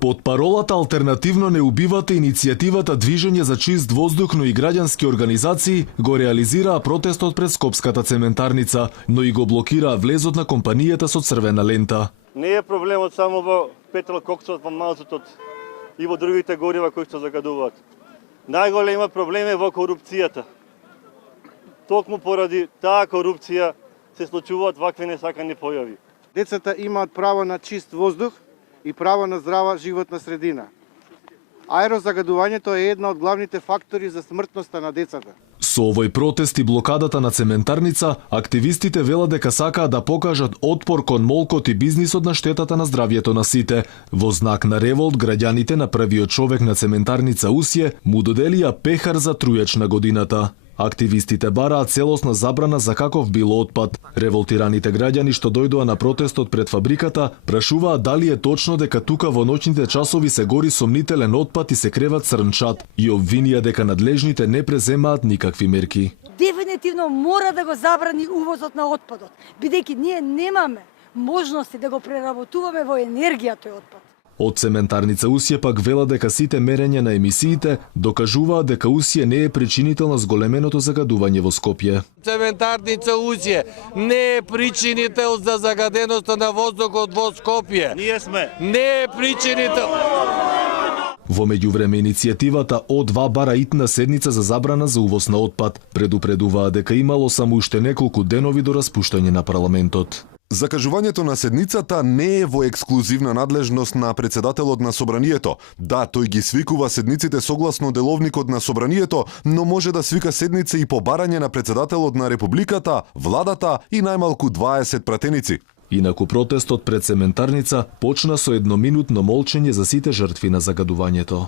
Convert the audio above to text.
Под паролата "Алтернативно не убивате" иницијативата Движење за чист воздух, но и граѓански организации го реализираа протестот пред Скопската цементарница, но и го блокираа влезот на компанијата со црвена лента. Не е проблемот само во петролкоксот, во мазутот и во другите горива кои што загадуваат. Најголема проблем е во корупцијата. Токму поради таа корупција се случуваат вакви несакани појави. Децата имаат право на чист воздух и право на здрава животна средина. Аерозагадувањето е една од главните фактори за смртноста на децата. Со овој протест и блокадата на цементарница, активистите велат дека сакаат да покажат отпор кон молкот и бизнисот на штетата на здравјето на сите. Во знак на револт, граѓаните на првиот човек на цементарница Усје му доделија пехар за трујач на годината. Активистите бараат целосна забрана за каков било отпад. Револтираните граѓани што дојдоа на протестот пред фабриката прашуваат дали е точно дека тука во ноќните часови се гори сомнителен отпад и се креват црнчат и обвинија дека надлежните не преземаат никакви мерки. Дефинитивно мора да го забрани увозот на отпадот, бидејќи ние немаме можности да го преработуваме во енергија тој отпад. Од цементарница Усје пак вела дека сите мерења на емисиите докажуваат дека Усје не е причинител на зголеменото загадување во Скопје. Цементарница Усје не е причинител за загаденоста на воздухот во Скопје. Ние сме. Не е причинител. Во меѓувреме иницијативата О2 бара итна седница за забрана за увоз на отпад. Предупредуваа дека имало само уште неколку денови до распуштање на парламентот. Закажувањето на седницата не е во ексклузивна надлежност на председателот на Собранието. Да, тој ги свикува седниците согласно деловникот на Собранието, но може да свика седница и по барање на председателот на Републиката, владата и најмалку 20 пратеници. Инаку протестот пред цементарница почна со едноминутно молчење за сите жртви на загадувањето.